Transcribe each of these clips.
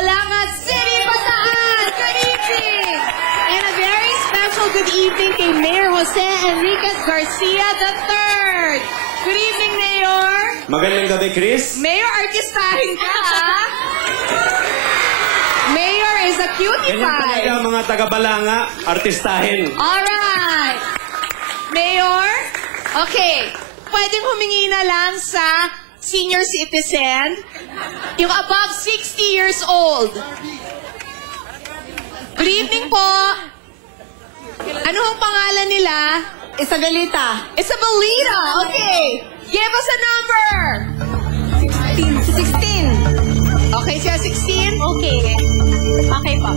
Balangas City, Bataan. Good evening. And a very special good evening kay Mayor Jose Enriquez Garcia III. Good evening, Mayor. Magandang gabi, Chris. Mayor, artistahin ka, ha? Mayor is a cutie Ganyan pie. talaga mga taga-Balanga, artistahin. Alright. Mayor, okay. Pwedeng humingi na lang sa senior citizen, yung above 60 years old. Good evening po. Ano ang pangalan nila? Isabelita. Isabelita. Okay. Give us a number. 16. Okay, siya 16? Okay. Okay po.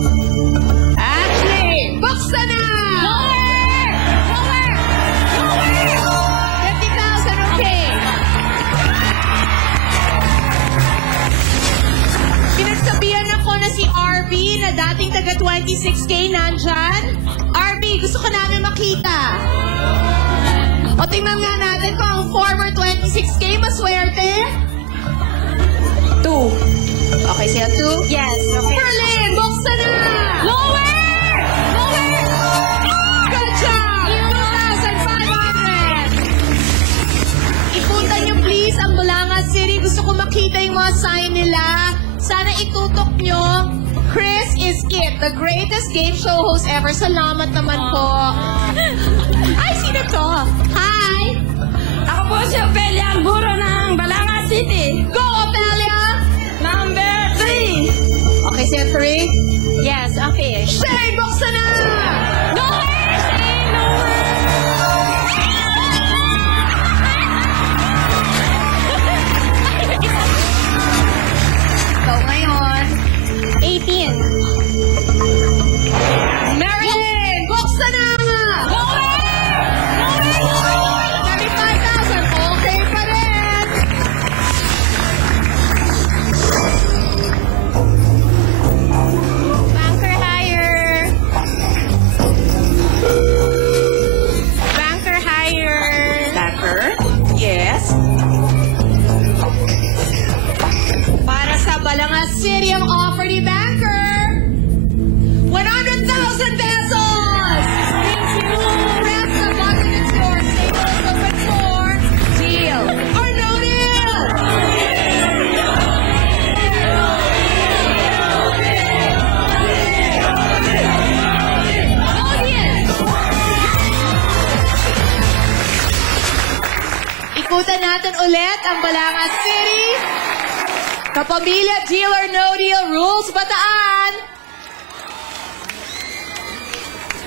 Ashley, buksan na! Lower! Lower! Lower! 50,000, okay. Pinagsabihan ako na si RB na dating taga 26K nandyan. RB, gusto ko namin makita. O tingnan nga natin kung ang former 26K maswerte. 2. Okay, siya 2? Yes. Okay. Berlin, buksan na! Lower! Lower! Good job! 2,500! Ipunta niyo please ang Balangas City. Gusto ko makita yung mga sign nila. Sana itutok niyo. Chris is Kit, the greatest game show host ever. Salamat naman po. Ay, sino to? Hi! Ako po si Ophelia Alburo ng Balangas City. Go, Ophelia! Number 3. Okay, siya 3. Yes, okay. Shane, buksan na! Lower! Stay lower! So, ngayon, 18. Marilyn, buksan na! Lower! Lower! 35,000. Okay pa rin. Banker higher. Banker higher. Banker? Yes. Para sa Balangas City, ang offer ni Banker. 100,000 pesos! Thank you! Press the button and score. Staples open for deal or no deal! No deal! Ikutan natin ulit ang Balangas City. Kapamilya, deal or no deal, rules Bataan.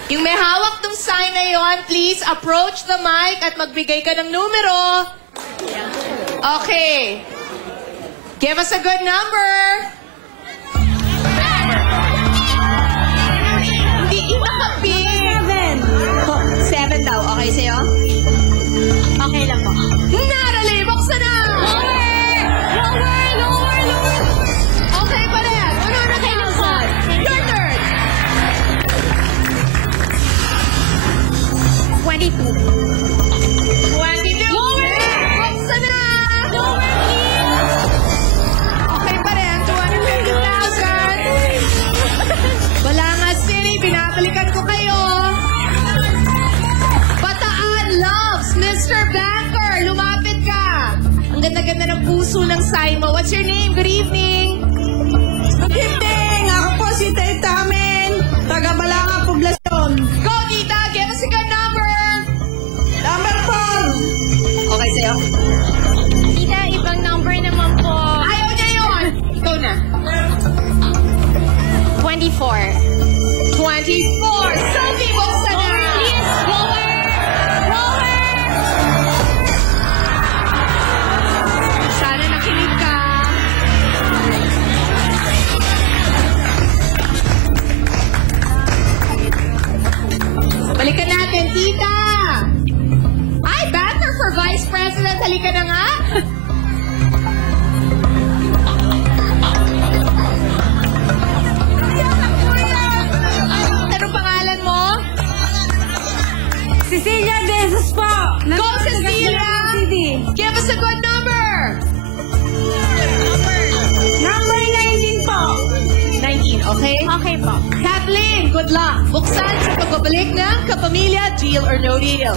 Yung may hawak ng sign na yon, please approach the mic at magbigay ka ng numero. Okay. Give us a good number. Hindi imakapin. 7 daw. Okay sa'yo? Okay lang po. Natalie, buksan na! Lower! Lower! Lower! Okay pa rin. 100,000. Your turn. 22. 22. Buksan na! Okay pa rin. 250,000. Balangas City, binabalikan ko kayo. Bataan loves Mr. Banker. Lumapit ka. Ang ganda-ganda ng puso ng sign mo. What's your name? Good evening. Good evening! Ako po si Tita Amin, taga Balanga Poblasyon. Go, tita. Give us a good number. Number 4. Okay sa'yo. Tita, ibang number naman po. Ayaw niya yun. Ikaw na. 24. 24. Sophie, buksan na. Please, lower! Lower! Sana nakinig ka. Balikan natin, tita. Ay, banner for Vice President. Halika na nga. Anong pangalan mo? Cecilia Besos po. Go, Cecilia! City. Give us a good number. Number 19 po. Okay po. Kathleen, good luck. Buksan sa pagbabalik ng Kapamilya, Deal or No Deal.